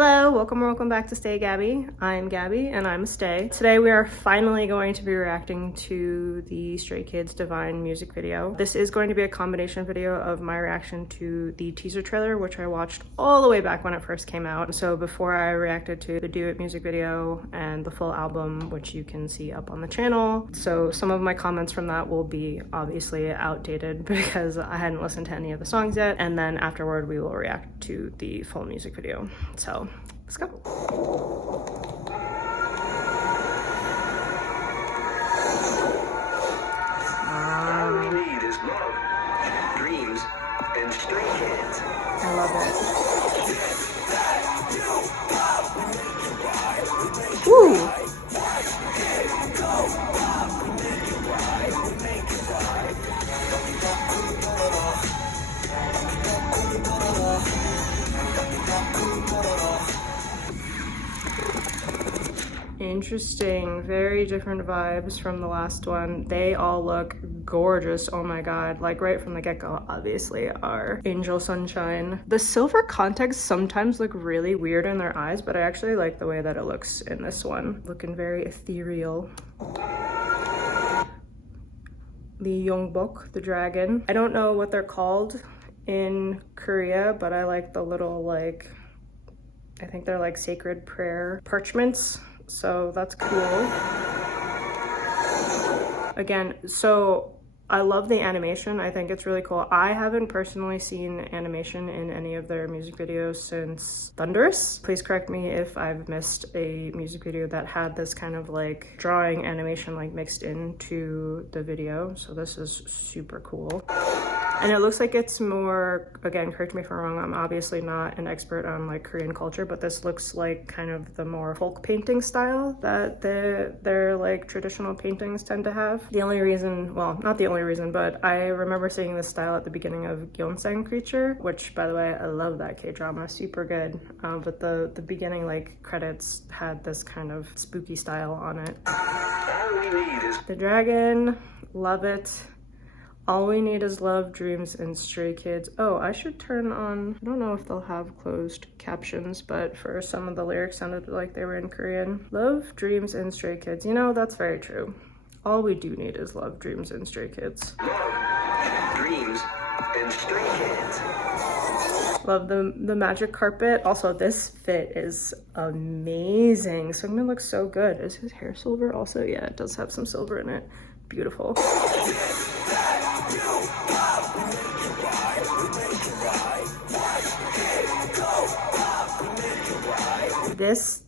Hello, welcome back to Stay Gabby. I'm Gabby and I'm a Stay. Today we are finally going to be reacting to the Stray Kids Divine music video. This is going to be a combination video of my reaction to the teaser trailer, which I watched all the way back when it first came out. So before I reacted to the Do It music video and the full album, which you can see up on the channel. So some of my comments from that will be obviously outdated because I hadn't listened to any of the songs yet. And then afterward we will react to the full music video. So let's go. All we need is love, dreams, and Stray Kids. I love it. Woo! Interesting, very different vibes from the last one. They all look gorgeous. Oh my god, like right from the get-go, obviously are Angel Sunshine. The silver contacts sometimes look really weird in their eyes, but I actually like the way that it looks in this one. Looking very ethereal. The Yongbok, the dragon. I don't know what they're called in Korea, but I like the little, like, I think they're like sacred prayer parchments. So that's cool. Again, so I love the animation. I think it's really cool. I haven't personally seen animation in any of their music videos since Thunderous. Please correct me if I've missed a music video that had this kind of like drawing animation like mixed into the video. So this is super cool. And it looks like it's more, again, correct me if I'm wrong, I'm obviously not an expert on like Korean culture, but this looks like kind of the more folk painting style that their like traditional paintings tend to have. The only reason, well, not the only reason, but I remember seeing this style at the beginning of Gyeongsang Creature, which by the way, I love that K-drama, super good. But the beginning like credits had this kind of spooky style on it. All we need is The dragon, love it. All we need is love, dreams, and Stray Kids. Oh, I should turn on, I don't know if they'll have closed captions, but for some of the lyrics sounded like they were in Korean. Love, dreams, and Stray Kids. You know, that's very true. All we do need is love, dreams, and Stray Kids. love, dreams, and Stray Kids. Love the magic carpet. Also, this fit is amazing. Seungmin looks so good. Is his hair silver also? Yeah, it does have some silver in it. Beautiful. This,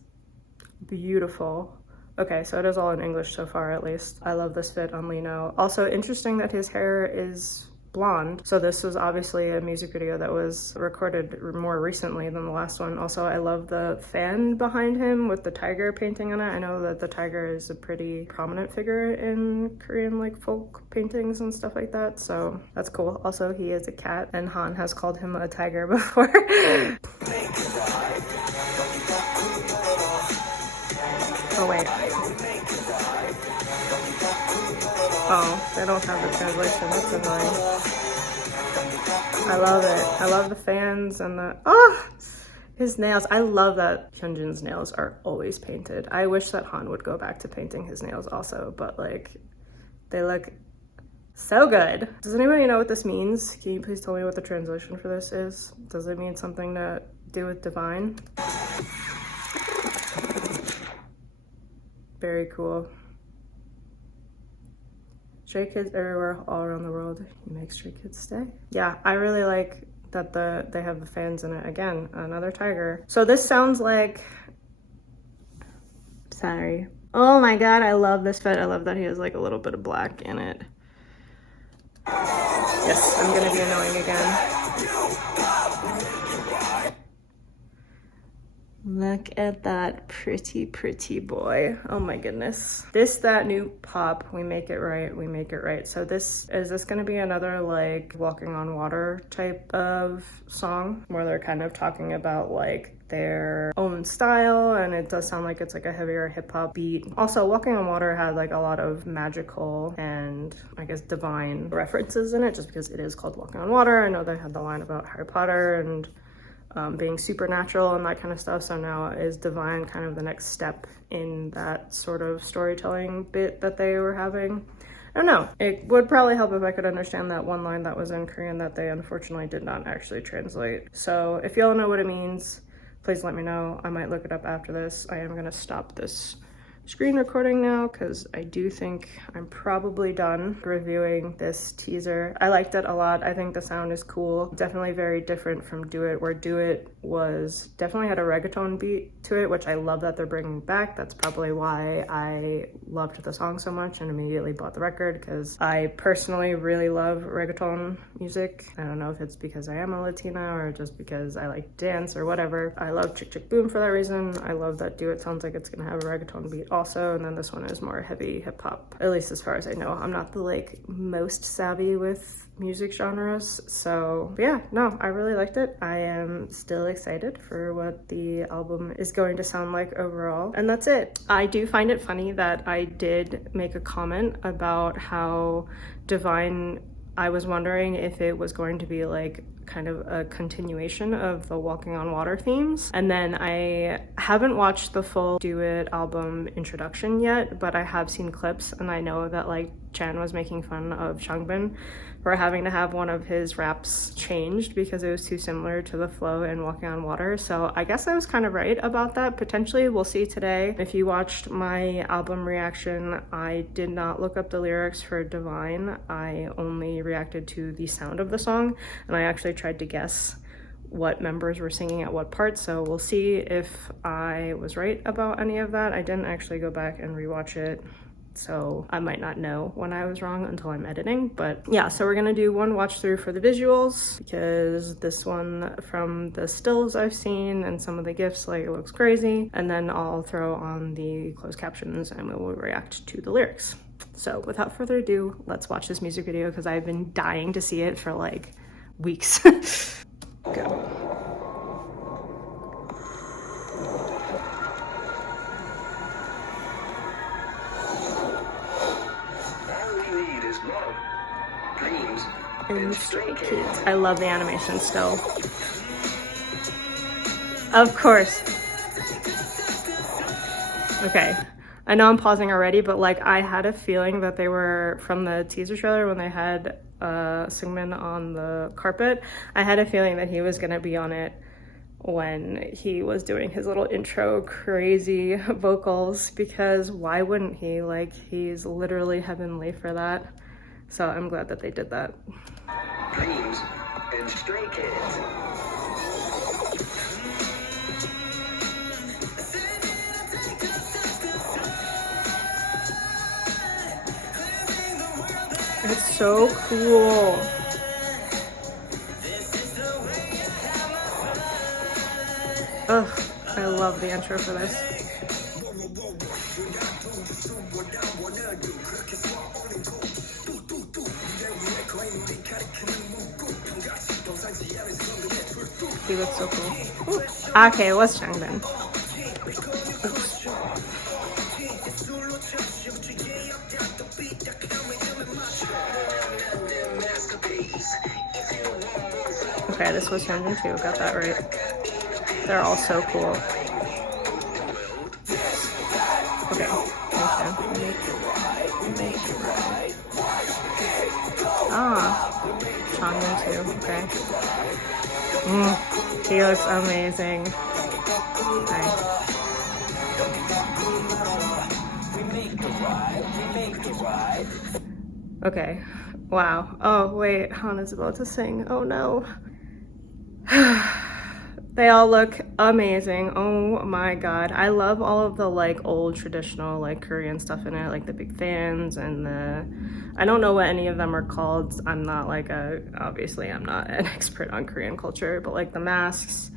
beautiful. Okay, so it is all in English so far, at least. I love this fit on Lino. Also, interesting that his hair is blonde. So this was obviously a music video that was recorded more recently than the last one. Also, I love the fan behind him with the tiger painting on it. I know that the tiger is a pretty prominent figure in Korean like folk paintings and stuff like that, so that's cool. Also, he is a cat and Han has called him a tiger before. Oh wait. Oh, they don't have the translation. That's annoying. I love it. I love the fans and the, oh, his nails. I love that Hyunjin's nails are always painted. I wish that Han would go back to painting his nails also, but like, they look so good. Does anybody know what this means? Can you please tell me what the translation for this is? Does it mean something to do with divine? Very cool. Stray Kids everywhere, all around the world. You make Stray Kids stay. Yeah, I really like that they have the fans in it. Again, another tiger. So this sounds like, sorry. Oh my god, I love this fit. I love that he has like a little bit of black in it. Yes, I'm gonna be annoying again. Look at that pretty boy. Oh my goodness. That new pop, we make it right, we make it right. So is this gonna be another like walking on water type of song where they're kind of talking about like their own style, and it does sound like it's like a heavier hip-hop beat. Also, Walking on Water had like a lot of magical and I guess divine references in it just because it is called Walking on Water. I know they had the line about Harry Potter and being supernatural and that kind of stuff. So now is Divine kind of the next step in that sort of storytelling bit that they were having? I don't know. It would probably help if I could understand that one line that was in Korean that they unfortunately did not actually translate. So if y'all know what it means, please let me know. I might look it up after this. I am gonna stop this screen recording now because I do think I'm probably done reviewing this teaser. I liked it a lot. I think the sound is cool. Definitely very different from Do It, where Do It was definitely had a reggaeton beat to it, which I love that they're bringing back. That's probably why I loved the song so much and immediately bought the record, because I personally really love reggaeton music. I don't know if it's because I am a Latina or just because I like dance or whatever. I love Chick Chick Boom for that reason. I love that Do It sounds like it's gonna have a reggaeton beat also, and then this one is more heavy hip-hop, at least as far as I know. I'm not the like most savvy with music genres, so yeah, no, I really liked it. I am still excited for what the album is going to sound like overall, and that's it. I do find it funny that I did make a comment about how Divine, I was wondering if it was going to be like kind of a continuation of the Walking on Water themes. And then I haven't watched the full Do It album introduction yet, but I have seen clips, and I know that like Chan was making fun of Changbin for having to have one of his raps changed because it was too similar to the flow in Walking on Water. So I guess I was kind of right about that. Potentially, we'll see today. If you watched my album reaction, I did not look up the lyrics for Divine. I only reacted to the sound of the song, and I actually tried to guess what members were singing at what part, so we'll see if I was right about any of that. I didn't actually go back and rewatch it, so I might not know when I was wrong until I'm editing. But yeah, so we're gonna do one watch through for the visuals, because this one, from the stills I've seen and some of the GIFs, like it looks crazy, and then I'll throw on the closed captions and we will react to the lyrics. So without further ado, let's watch this music video because I've been dying to see it for like weeks. Go. All we need is love, dreams, And Stray Kids. I love the animation still. Of course. Okay. I know I'm pausing already, but like I had a feeling that they were from the teaser trailer when they had Seungmin on the carpet. I had a feeling that he was gonna be on it when he was doing his little intro crazy vocals, because why wouldn't he? Like, he's literally heavenly for that. So I'm glad that they did that. dreams, and stray kids. It's so cool. Ugh, I love the intro for this. He looks so cool. Ooh. Okay, it was Changbin. Okay, this was Changbin too. Got that right. They're all so cool. Okay, Changbin too. Okay. He looks amazing. Hi. Okay. Wow. Oh wait, Hana's about to sing. Oh no. They all look amazing. Oh my god. I love all of the like old traditional like Korean stuff in it, like the big fans and the, I don't know what any of them are called. I'm not like obviously I'm not an expert on Korean culture, but like the masks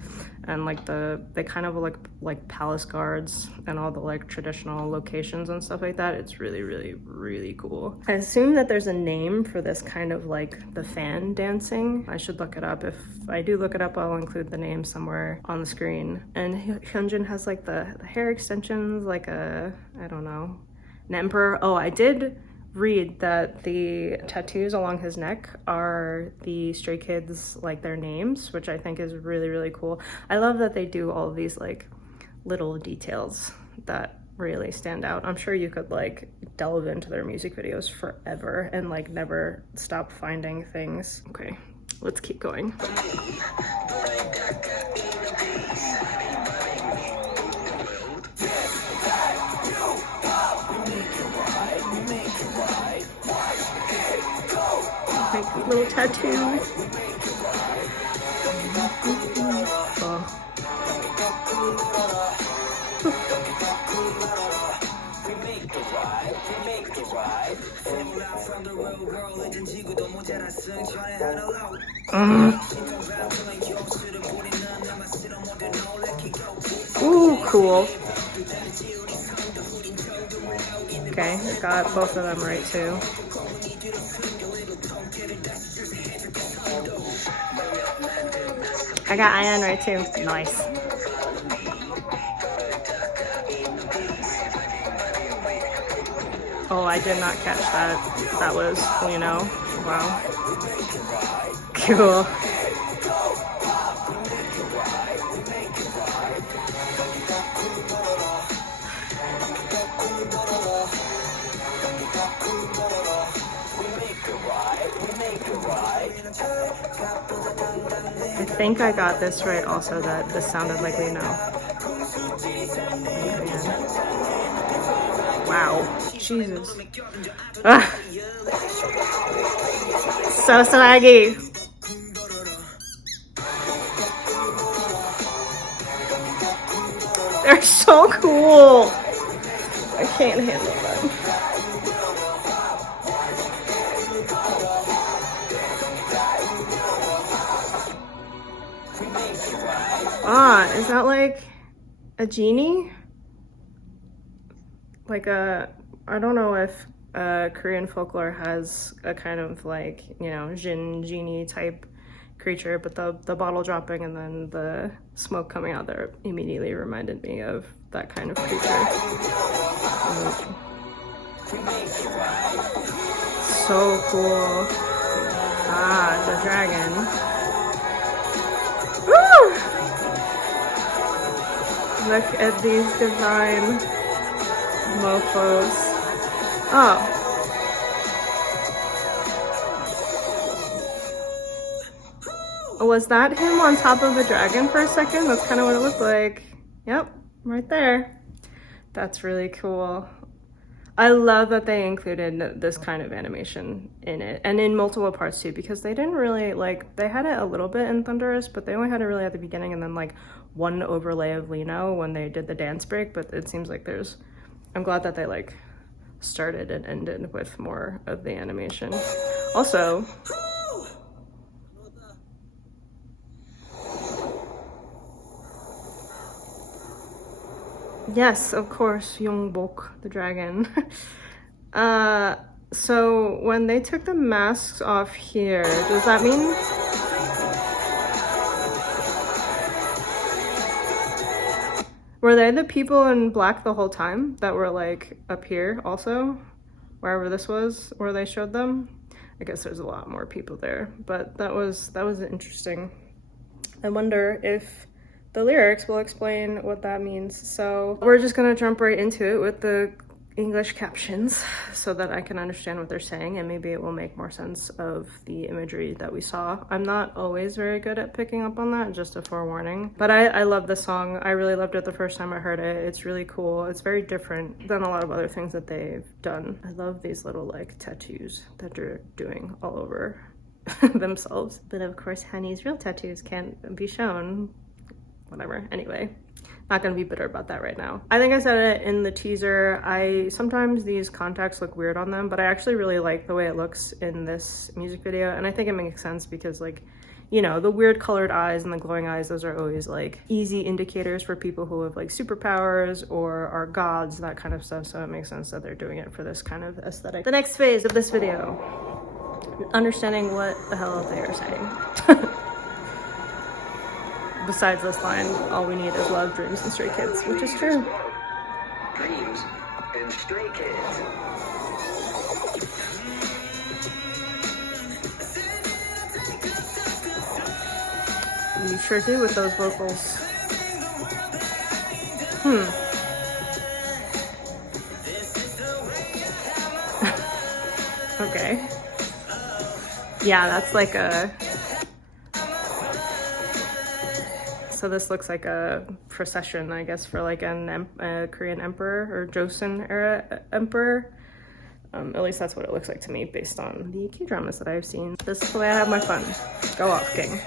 and like they kind of look like palace guards and all the like traditional locations and stuff like that. It's really, really, really cool. I assume that there's a name for this kind of like the fan dancing. I should look it up. If I do look it up, I'll include the name somewhere on the screen. And Hyunjin has like the hair extensions, like I don't know, an emperor. Oh, I did read that the tattoos along his neck are the Stray Kids, like their names, which I think is really, really cool. I love that they do all of these like little details that really stand out. I'm sure you could like delve into their music videos forever and like never stop finding things. Okay, let's keep going. Like little tattoo. Oh. Ooh, cool. Okay, got both of them right too. I got Ian right too. Nice. Oh, I did not catch that. That was, you know, wow. Cool. I think I got this right also, that this sounded like we know. Wow. Jesus. Ugh. So swaggy. They're so cool. I can't handle them. Ah, is that like a genie? Like a, I don't know if Korean folklore has a kind of like, you know, genie type creature, but the bottle dropping and then the smoke coming out there immediately reminded me of that kind of creature. So cool. Ah, the dragon. Woo! Look at these divine mofos. Oh. Was that him on top of a dragon for a second? That's kind of what it looked like. Yep, right there. That's really cool. I love that they included this kind of animation in it, and in multiple parts too, because they didn't really, like, they had it a little bit in Thunderous, but they only had it really at the beginning and then like one overlay of Lino when they did the dance break, but it seems like there's, I'm glad that they like started and ended with more of the animation. Also, yes, of course, Yongbok, the dragon. So when they took the masks off here, does that mean? Were they the people in black the whole time that were like up here also? Wherever this was, where they showed them? I guess there's a lot more people there, but that was interesting. I wonder if the lyrics will explain what that means. So we're just gonna jump right into it with the English captions so that I can understand what they're saying, and maybe it will make more sense of the imagery that we saw. I'm not always very good at picking up on that, just a forewarning. But I love the song. I really loved it the first time I heard it. It's really cool. It's very different than a lot of other things that they've done. I love these little like tattoos that they're doing all over themselves. But of course, Honey's real tattoos can't be shown. Whatever. Anyway, not gonna be bitter about that right now. I think I said it in the teaser. Sometimes these contacts look weird on them, but I actually really like the way it looks in this music video, and I think it makes sense because, like, you know, the weird colored eyes and the glowing eyes, those are always like easy indicators for people who have like superpowers or are gods, that kind of stuff. So it makes sense that they're doing it for this kind of aesthetic. The next phase of this video, understanding what the hell they are saying. Besides this line, all we need is love, dreams, and stray kids, which is true. Dreams and stray kids. You sure do with those vocals. Okay. Yeah, that's like a... So this looks like a procession, I guess, for like a Korean emperor or Joseon era emperor. At least that's what it looks like to me based on the K-dramas that I've seen. This is the way I have my fun. Go off, King.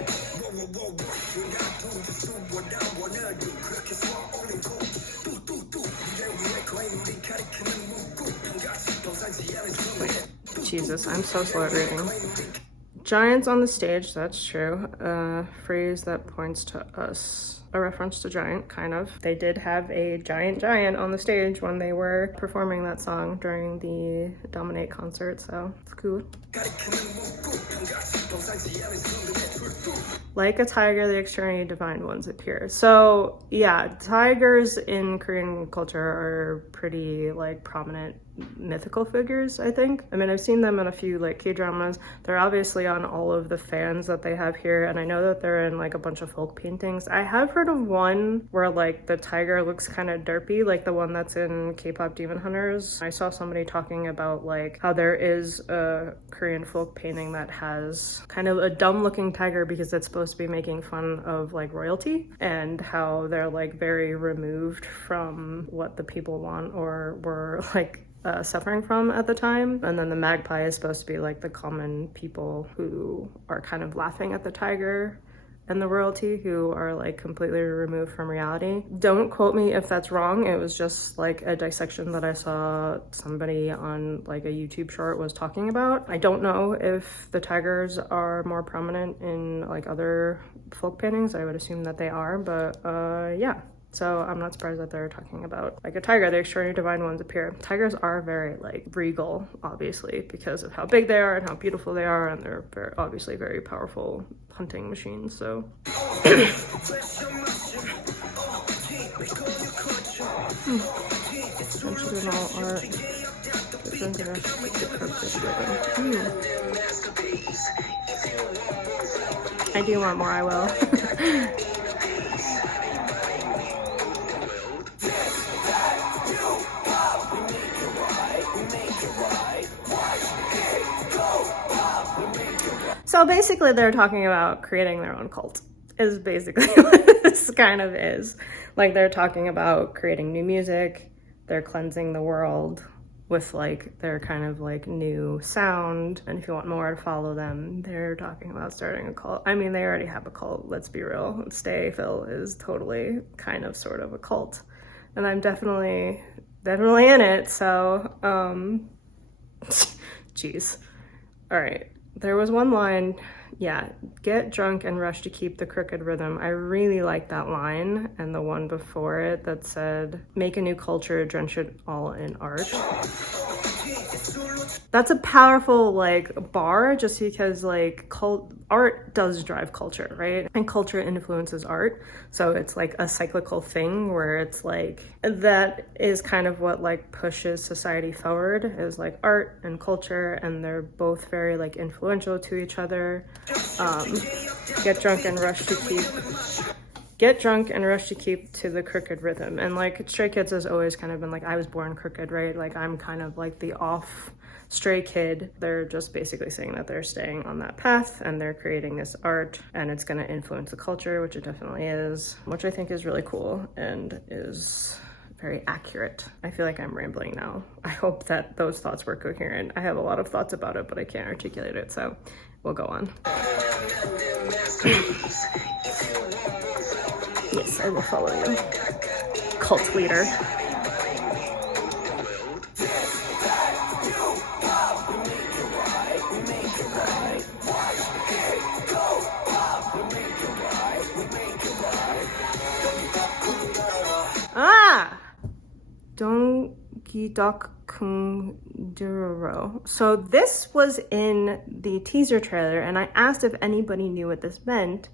Wait, Jesus, I'm so slow at reading. Giants on the stage, that's true. Phrase that points to us. A reference to Giant, kind of. They did have a giant on the stage when they were performing that song during the Dominate concert, so it's cool. Like a tiger, the extremely divine ones appear. So yeah, tigers in Korean culture are pretty like prominent mythical figures, I think. I mean, I've seen them in a few like K-dramas. They're obviously on all of the fans that they have here, and I know that they're in like a bunch of folk paintings. I have heard of one where like the tiger looks kind of derpy, like the one that's in K-pop Demon Hunters. I saw somebody talking about like how there is a Korean folk painting that has kind of a dumb looking tiger because it's supposed to be making fun of like royalty, and how they're like very removed from what the people want or were like suffering from at the time. And then the magpie is supposed to be like the common people who are kind of laughing at the tiger and the royalty, who are like completely removed from reality. Don't quote me if that's wrong. It was just like a dissection that I saw somebody on like a YouTube short was talking about. I don't know if the tigers are more prominent in like other folk paintings. I would assume that they are, but yeah. So I'm not surprised that they're talking about like a tiger, the extraordinary divine ones appear. Tigers are very like regal, obviously, because of how big they are and how beautiful they are, and they're very, obviously very powerful hunting machines, so. Longitudinal art. I do want more, I will. So basically they're talking about creating their own cult, is basically what this kind of is. Like they're talking about creating new music, they're cleansing the world with like their kind of like new sound. And if you want more to follow them, they're talking about starting a cult. I mean, they already have a cult, let's be real. Stay Phil is totally kind of sort of a cult. And I'm definitely in it, so jeez. All right. There was one line, yeah, get drunk and rush to keep the crooked rhythm. I really like that line, and the one before it that said, make a new culture, drench it all in art. That's a powerful like bar, just because like art does drive culture, right? And culture influences art. So it's like a cyclical thing where it's like, that is kind of what like pushes society forward, is like art and culture, and they're both very like influential to each other. Get drunk and rush to keep to the crooked rhythm. And like Stray Kids has always kind of been like, I was born crooked, right? Like I'm kind of like the off stray kid. They're just basically saying that they're staying on that path and they're creating this art and it's going to influence the culture, which it definitely is, which I think is really cool and is very accurate. I feel like I'm rambling now. I hope that those thoughts were coherent. I have a lot of thoughts about it, but I can't articulate it, so we'll go on. Yes, I will follow you. Cult leader. Donggi-dok Kung Duroro. So this was in the teaser trailer, and I asked if anybody knew what this meant,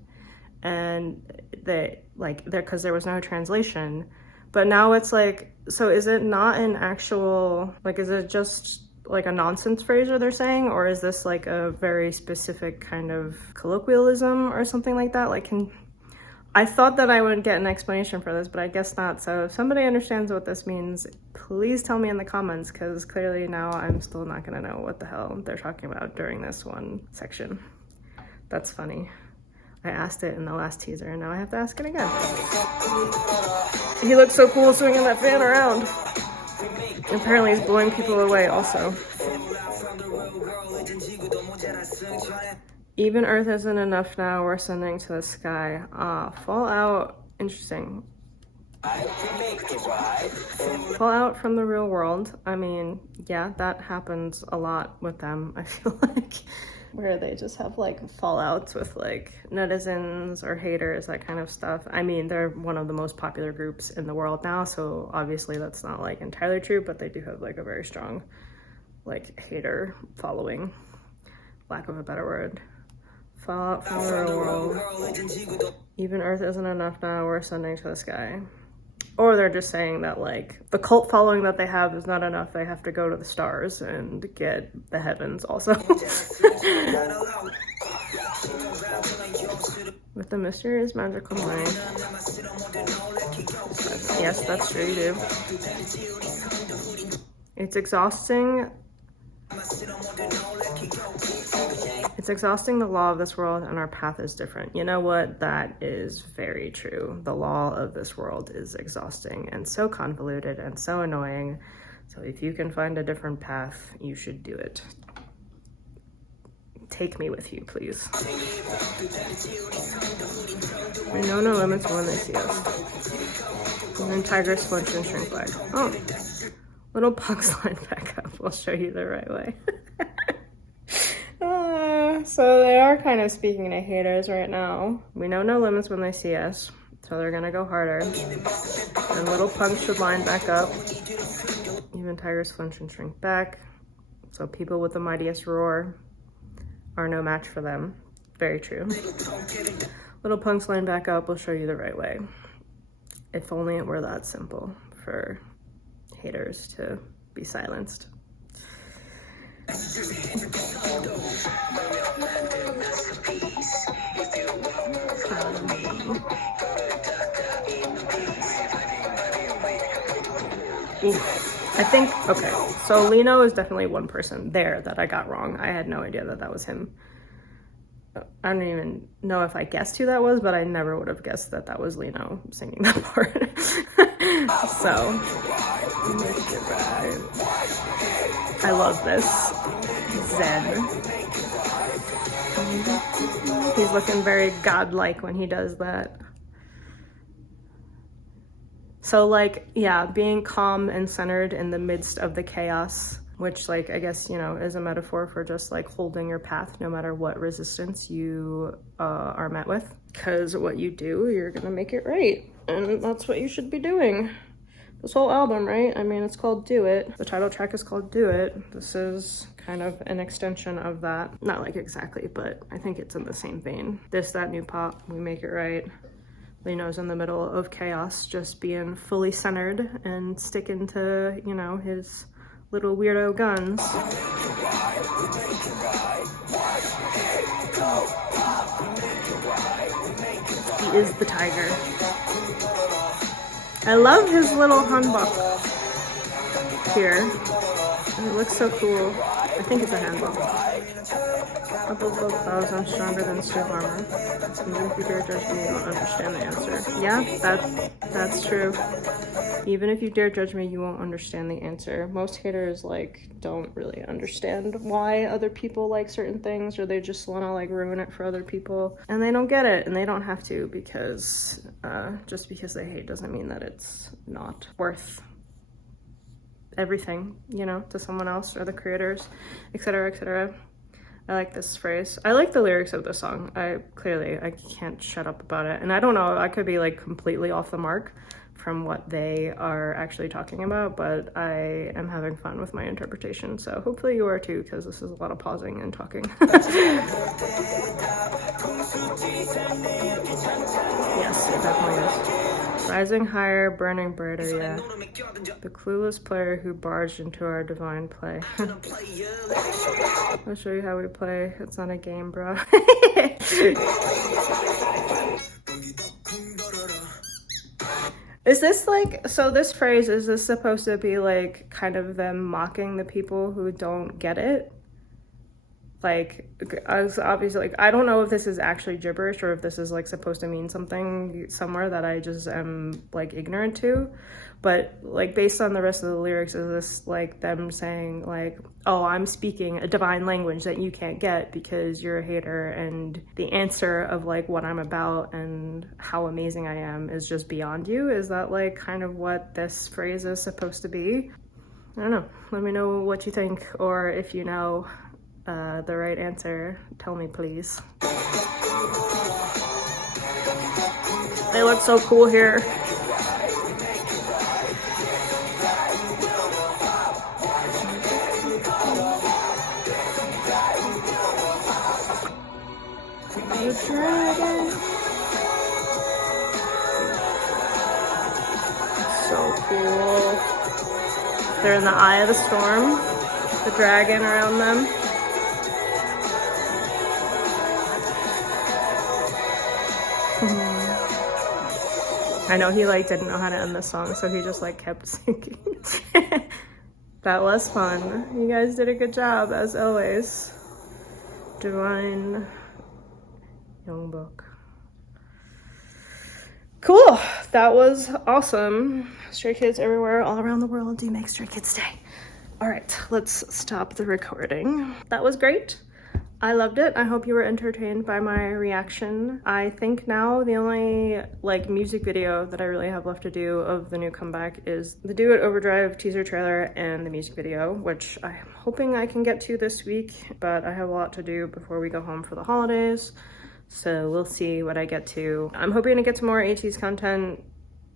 and because there was no translation. But now it's like, so is it not an actual, like, is it just like a nonsense phrase they're saying, or is this like a very specific kind of colloquialism or something like that? Like, I thought that I would get an explanation for this, but I guess not. So if somebody understands what this means, please tell me in the comments, because clearly now I'm still not gonna know what the hell they're talking about during this one section. That's funny. I asked it in the last teaser and now I have to ask it again. He looks so cool swinging that fan around. Apparently he's blowing people away also. Even Earth isn't enough now, we're sending to the sky. Fallout, interesting. Fallout from the real world. I mean, yeah, that happens a lot with them, I feel like. Where they just have like fallouts with like netizens or haters, that kind of stuff. I mean, they're one of the most popular groups in the world now, so obviously that's not like entirely true, but they do have like a very strong like hater following, lack of a better word. Fallout from the real world. Even Earth isn't enough now, we're sending to the sky. Or they're just saying that like the cult following that they have is not enough, they have to go to the stars and get the heavens also. With the mysterious magical mind. Yes, that's true, you do. It's exhausting. It's exhausting, the law of this world, and our path is different. You know what? That is very true. The law of this world is exhausting and so convoluted and so annoying. So if you can find a different path, you should do it. Take me with you, please. We know no limits when they see us. And then tigers flinch and shrink back. Oh, little punks line back up. We'll show you the right way. So they are kind of speaking to haters right now. We know no limits when they see us, so they're gonna go harder. And little punks should line back up. Even tigers flinch and shrink back. So people with the mightiest roar are no match for them. Very true. Little punks line back up, we'll show you the right way. If only it were that simple for haters to be silenced. I think, okay, so Lino is definitely one person there that I got wrong. I had no idea that that was him. I don't even know if I guessed who that was, but I never would have guessed that that was Lino singing that part. So, I love this. Zen. He's looking very godlike when he does that. So like, yeah, being calm and centered in the midst of the chaos, which like, I guess, you know, is a metaphor for just like holding your path no matter what resistance you are met with. Because what you do, you're gonna make it right. And that's what you should be doing. This whole album, right? I mean, it's called Do It. The title track is called Do It. This is kind of an extension of that. Not like exactly, but I think it's in the same vein. This, that, new pop, we make it right. Lino's in the middle of chaos, just being fully centered and sticking to, you know, his little weirdo guns. He is the tiger. I love his little hanbok here. It looks so cool. I think it's a hanbok. Up above clouds, I'm stronger than steel armor. Even if you dare judge me, you won't understand the answer. Yeah, that's true. Even if you dare judge me, you won't understand the answer. Most haters, like, don't really understand why other people like certain things, or they just want to, like, ruin it for other people. And they don't get it, and they don't have to, because just because they hate doesn't mean that it's not worth everything, you know, to someone else or the creators, etc., etc. I like this phrase. I like the lyrics of the song. I can't shut up about it. And I don't know, I could be like completely off the mark from what they are actually talking about, but I am having fun with my interpretation. So hopefully you are too, because this is a lot of pausing and talking. Yes, it definitely is. Rising higher, burning brighter, yeah. The clueless player who barged into our divine play. I'll show you how we play. It's not a game, bro. Is this like, so this phrase, is this supposed to be like kind of them mocking the people who don't get it? Like, I was obviously like, I don't know if this is actually gibberish or if this is like supposed to mean something somewhere that I just am like ignorant to. But like based on the rest of the lyrics, is this like them saying like, oh, I'm speaking a divine language that you can't get because you're a hater, and the answer of like what I'm about and how amazing I am is just beyond you? Is that like kind of what this phrase is supposed to be? I don't know. Let me know what you think, or if you know the right answer, tell me please. They look so cool here. The dragon. So cool. They're in the eye of the storm. The dragon around them. I know he like didn't know how to end the song, so he just like kept singing. That was fun. You guys did a good job as always. Divine Young Book. Cool. That was awesome. Stray Kids everywhere, all around the world do make Stray Kids Day. All right, let's stop the recording. That was great. I loved it. I hope you were entertained by my reaction. I think now the only like music video that I really have left to do of the new comeback is the Do It Overdrive teaser trailer and the music video, which I'm hoping I can get to this week, but I have a lot to do before we go home for the holidays. So we'll see what I get to. I'm hoping to get to more ATEEZ content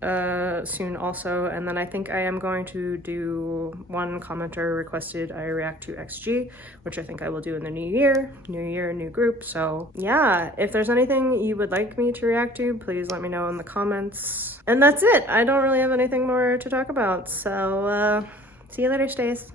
soon also, and then I think I am going to do, one commenter requested I react to XG, which I think I will do in the new year, new group. So yeah, if there's anything you would like me to react to, please let me know in the comments. And that's it. I don't really have anything more to talk about, so see you later, Stays.